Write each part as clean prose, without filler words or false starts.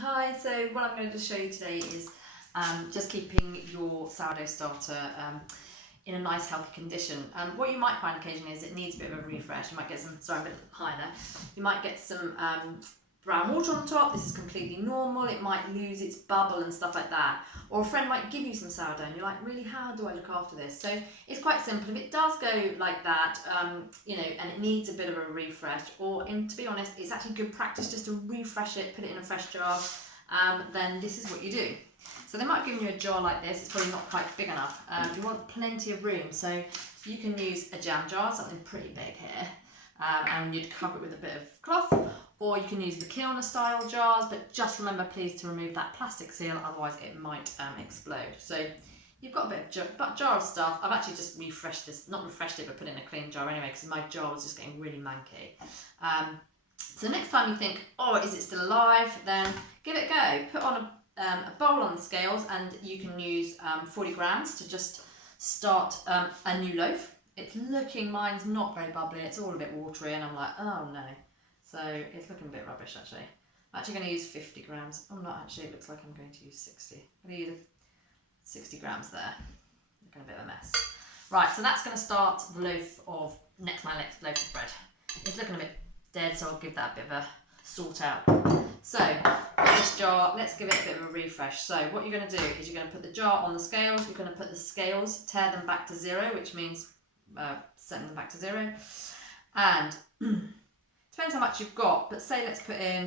Hi, so what I'm going to show you today is just keeping your sourdough starter in a nice healthy condition. What you might find occasionally is it needs a bit of a refresh. You might get some, sorry I'm a bit high there, you might get some brown water on top. This is completely normal. It might lose its bubble and stuff like that. Or a friend might give you some sourdough and you're like, really, how do I look after this? So it's quite simple. If it does go like that, and it needs a bit of a refresh, or to be honest, it's actually good practice just to refresh it, put it in a fresh jar, then this is what you do. So they might have given you a jar like this. It's probably not quite big enough. You want plenty of room. So you can use a jam jar, something pretty big here, and you'd cover it with a bit of cloth. Or you can use the kilner style jars, but just remember please to remove that plastic seal, otherwise it might explode. So you've got a bit of jar of stuff. I've actually just refreshed this, not refreshed it, but put it in a clean jar anyway, because my jar was just getting really manky. So next time you think, oh, is it still alive? Then give it a go. Put on a bowl on the scales, and you can use 40 grams to just start a new loaf. It's looking, mine's not very bubbly, it's all a bit watery, and I'm like, oh no. So it's looking a bit rubbish actually. I'm actually going to use 50 grams. I'm not actually, it looks like I'm going to use 60. I'm going to use 60 grams there. Looking a bit of a mess. Right, so that's going to start the loaf of, my next loaf of bread. It's looking a bit dead, so I'll give that a bit of a sort out. So, this jar, let's give it a bit of a refresh. So what you're going to do is you're going to put the jar on the scales, you're going to put the scales, tear them back to zero, which means setting them back to zero. And depends how much you've got, but say let's put in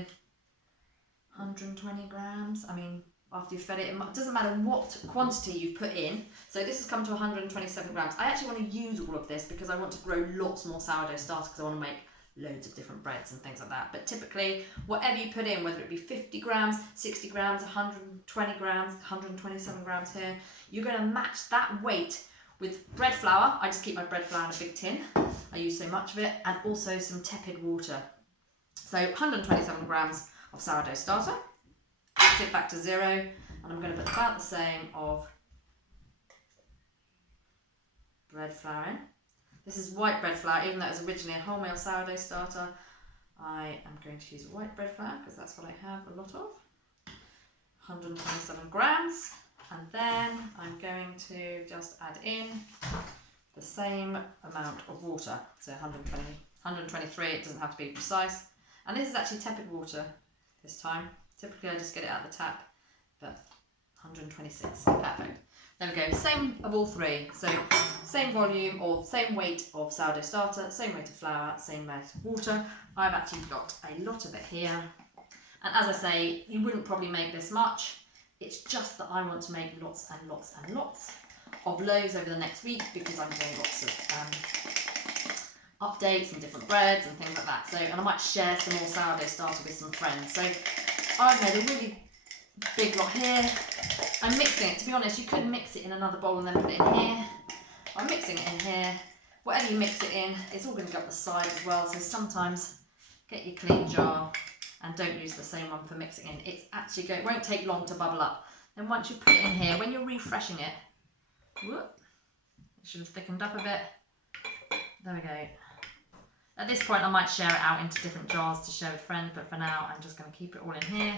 120 grams. I mean, after you've fed it, it doesn't matter what quantity you've put in. So this has come to 127 grams. I actually want to use all of this because I want to grow lots more sourdough starter, because I want to make loads of different breads and things like that. But typically, whatever you put in, whether it be 50 grams, 60 grams, 120 grams, 127 grams here, you're going to match that weight with bread flour. I just keep my bread flour in a big tin. I use so much of it, and also some tepid water. So 127 grams of sourdough starter. Put it back to zero, and I'm going to put about the same of bread flour in. This is white bread flour, even though it was originally a wholemeal sourdough starter. I am going to use white bread flour because that's what I have a lot of. 127 grams, and then I'm going to just add in the same amount of water. So 120, 123, it doesn't have to be precise. And this is actually tepid water this time. Typically I just get it out of the tap, but 126, perfect. There we go, same of all three. So same volume or same weight of sourdough starter, same weight of flour, same amount of water. I've actually got a lot of it here. And as I say, you wouldn't probably make this much. It's just that I want to make lots and lots and lots of loaves over the next week, because I'm doing lots of updates and different breads and things like that. So, and I might share some more sourdough starter with some friends. So I've made a really big lot here. I'm mixing it. To be honest, you could mix it in another bowl and then put it in here. I'm mixing it in here. Whatever you mix it in, it's all going to go up the side as well. So sometimes get your clean jar and don't use the same one for mixing in. It's actually it won't take long to bubble up. Then once you put it in here, when you're refreshing it, whoop, it should have thickened up a bit. There we go. At this point I might share it out into different jars to share with friends, but for now I'm just going to keep it all in here,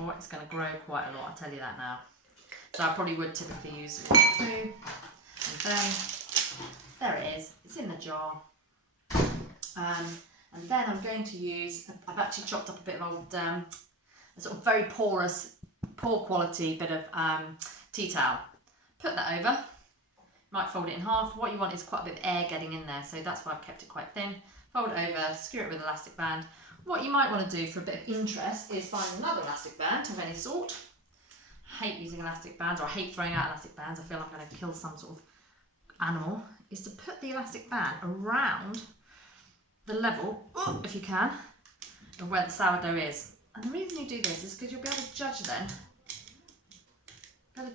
or it's going to grow quite a lot, I'll tell you that now. So I probably would typically use 1 or 2, and then there it is, it's in the jar. And then I'm going to use, I've actually chopped up a bit of old, a sort of very poor quality bit of tea towel. Put that over. Might fold it in half. What you want is quite a bit of air getting in there, so that's why I've kept it quite thin. Fold it over, secure it with an elastic band. What you might want to do for a bit of interest is find another elastic band of any sort. I hate using elastic bands, or I hate throwing out elastic bands. I feel like I'm going to kill some sort of animal. Is to put the elastic band around the level, if you can, of where the sourdough is. And the reason you do this is because you'll be able to judge then. There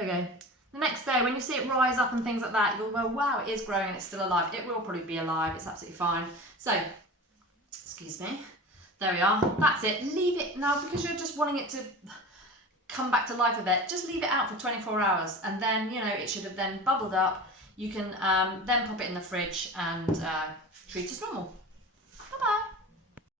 we go. The next day, when you see it rise up and things like that, you'll go, wow, it is growing and it's still alive. It will probably be alive, it's absolutely fine. So, excuse me, there we are. That's it. Leave it now, because you're just wanting it to come back to life a bit. Just leave it out for 24 hours, and then, you know, it should have then bubbled up. You can then pop it in the fridge and treat it as normal.